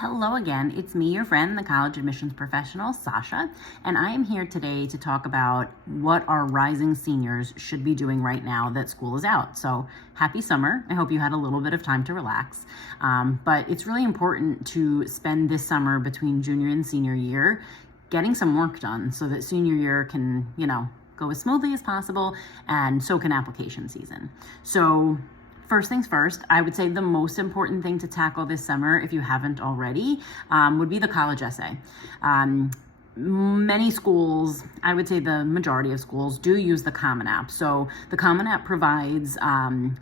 Hello again, it's me, your friend, the college admissions professional, Sasha, and I am here today to talk about what our rising seniors should be doing right now that school is out. So happy summer. I hope you had a little bit of time to relax, but it's really important to spend this summer between junior and senior year getting some work done so that senior year can, go as smoothly as possible, and so can application season. So first things first, I would say the most important thing to tackle this summer, if you haven't already, would be the college essay. Many schools, I would say the majority of schools, do use the Common App. So the Common App provides 7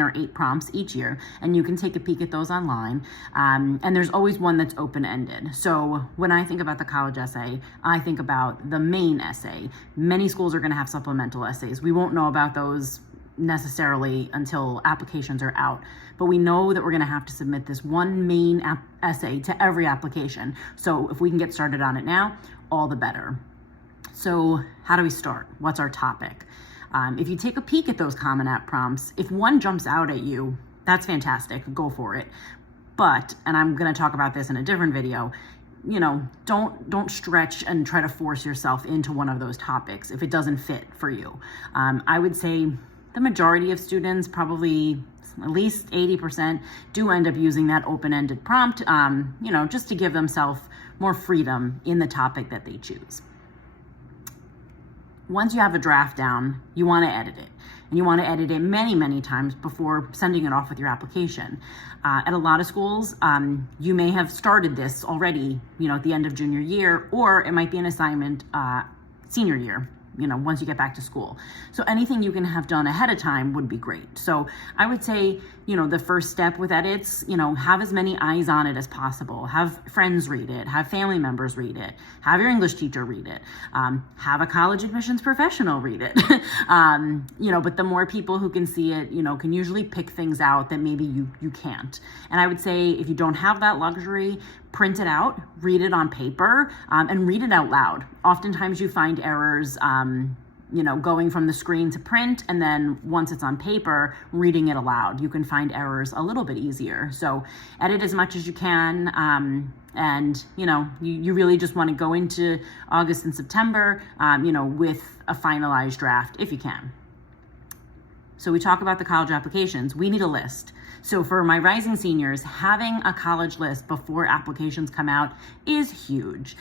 or 8 prompts each year, and you can take a peek at those online. And there's always one that's open-ended. So when I think about the college essay, I think about the main essay. Many schools are going to have supplemental essays. We won't know about those necessarily until applications are out, but we know that we're going to have to submit this one main essay to every application. So if we can get started on it now, all the better. So how do we start? What's our topic? If you take a peek at those Common App prompts, if one jumps out at you, that's fantastic, go for it. But, and I'm going to talk about this in a different video, don't stretch and try to force yourself into one of those topics if it doesn't fit for you. I would say the majority of students, probably at least 80%, do end up using that open-ended prompt, just to give themselves more freedom in the topic that they choose. Once you have a draft down, you want to edit it. And you want to edit it many, many times before sending it off with your application. At a lot of schools, you may have started this already, at the end of junior year, or it might be an assignment senior year, once you get back to school. So anything you can have done ahead of time would be great. So I would say, the first step with edits, have as many eyes on it as possible. Have friends read it, have family members read it, have your English teacher read it, have a college admissions professional read it. But the more people who can see it, can usually pick things out that maybe you can't. And I would say if you don't have that luxury, print it out, read it on paper, and read it out loud. Oftentimes you find errors, going from the screen to print, and then once it's on paper, reading it aloud. You can find errors a little bit easier. So edit as much as you can, and you really just want to go into August and September, with a finalized draft if you can. So we talk about the college applications. We need a list. So for my rising seniors, having a college list before applications come out is huge.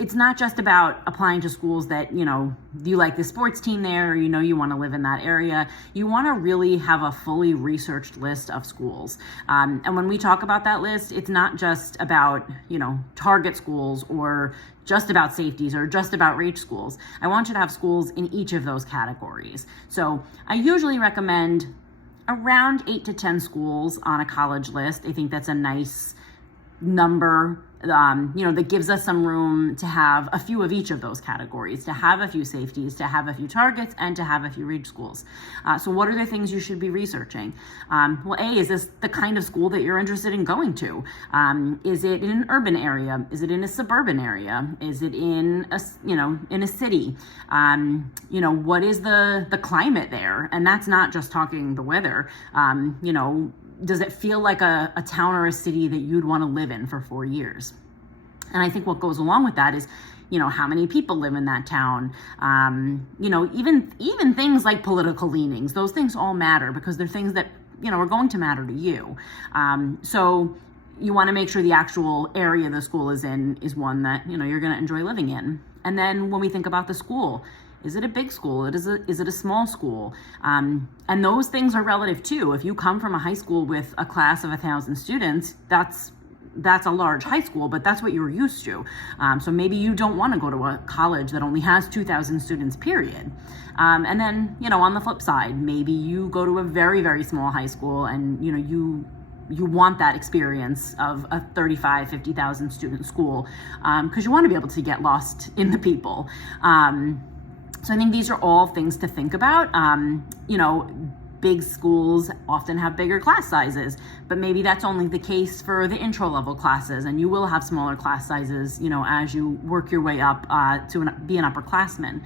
It's not just about applying to schools that, you like the sports team there, or you want to live in that area. You want to really have a fully researched list of schools. And when we talk about that list, it's not just about, target schools or just about safeties or just about reach schools. I want you to have schools in each of those categories. So I usually recommend around 8 to 10 schools on a college list. I think that's a nice number, that gives us some room to have a few of each of those categories, to have a few safeties, to have a few targets, and to have a few reach schools. So what are the things you should be researching? Well, is this the kind of school that you're interested in going to? Is it in an urban area? Is it in a suburban area? Is it in a city? What is the climate there? And that's not just talking the weather. Does it feel like a town or a city that you'd want to live in for 4 years? And I think what goes along with that is, how many people live in that town? Even things like political leanings, those things all matter because they're things that, are going to matter to you. So you want to make sure the actual area the school is in is one that, you're going to enjoy living in. And then when we think about the school, is it a big school? Is it a small school? And those things are relative too. If you come from a high school with a class of 1,000 students, that's a large high school, but that's what you're used to. So maybe you don't want to go to a college that only has 2,000 students, period. And then, on the flip side, maybe you go to a very, very small high school and, you want that experience of a 35, 50,000 student school because you want to be able to get lost in the people. So I think these are all things to think about. Big schools often have bigger class sizes, but maybe that's only the case for the intro level classes, and you will have smaller class sizes, as you work your way up to be an upperclassman.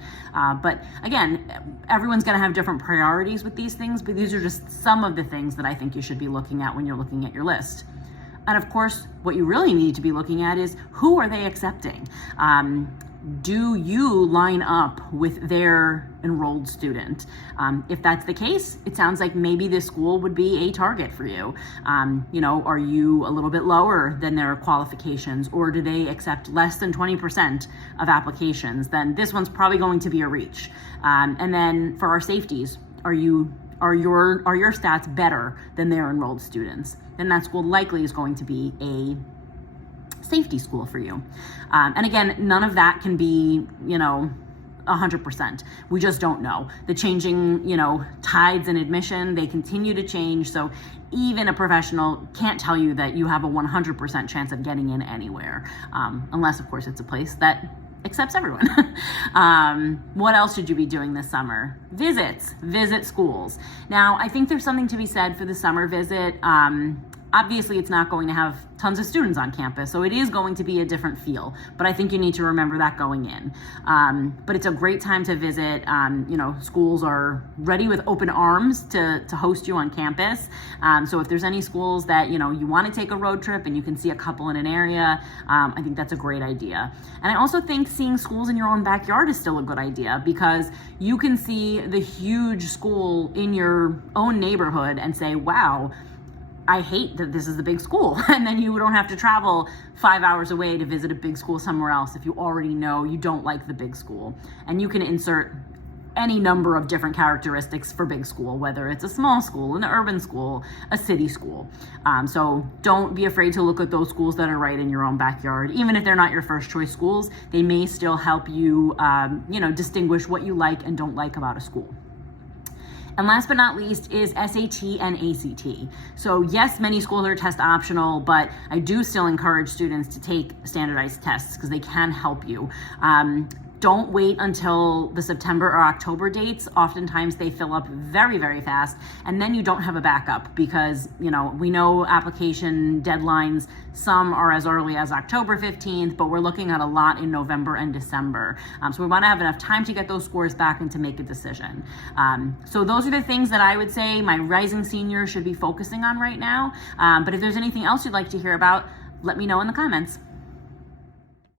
But again, everyone's going to have different priorities with these things, but these are just some of the things that I think you should be looking at when you're looking at your list. And of course, what you really need to be looking at is who are they accepting? Do you line up with their enrolled student? If that's the case, it sounds like maybe this school would be a target for you. Are you a little bit lower than their qualifications, or do they accept less than 20% of applications? Then this one's probably going to be a reach. And then for our safeties, are your stats better than their enrolled students? Then that school likely is going to be a safety school for you. And again, none of that can be, 100%. We just don't know. The changing, tides in admission, they continue to change. So even a professional can't tell you that you have a 100% chance of getting in anywhere, unless, of course, it's a place that accepts everyone. What else should you be doing this summer? Visit schools. Now, I think there's something to be said for the summer visit. Obviously, it's not going to have tons of students on campus, so it is going to be a different feel, but I think you need to remember that going in. But it's a great time to visit. Schools are ready with open arms to host you on campus. So if there's any schools that, you want to take a road trip and you can see a couple in an area, I think that's a great idea. And I also think seeing schools in your own backyard is still a good idea, because you can see the huge school in your own neighborhood and say, wow, I hate that this is the big school. And then you don't have to travel 5 hours away to visit a big school somewhere else if you already know you don't like the big school. And you can insert any number of different characteristics for big school, whether it's a small school, an urban school, a city school. So don't be afraid to look at those schools that are right in your own backyard. Even if they're not your first choice schools, they may still help you, distinguish what you like and don't like about a school. And last but not least is SAT and ACT. So yes, many schools are test optional, but I do still encourage students to take standardized tests because they can help you. Don't wait until the September or October dates. Oftentimes they fill up very, very fast, and then you don't have a backup because, we know application deadlines, some are as early as October 15th, but we're looking at a lot in November and December. So we want to have enough time to get those scores back and to make a decision. So those are the things that I would say my rising seniors should be focusing on right now. But if there's anything else you'd like to hear about, let me know in the comments.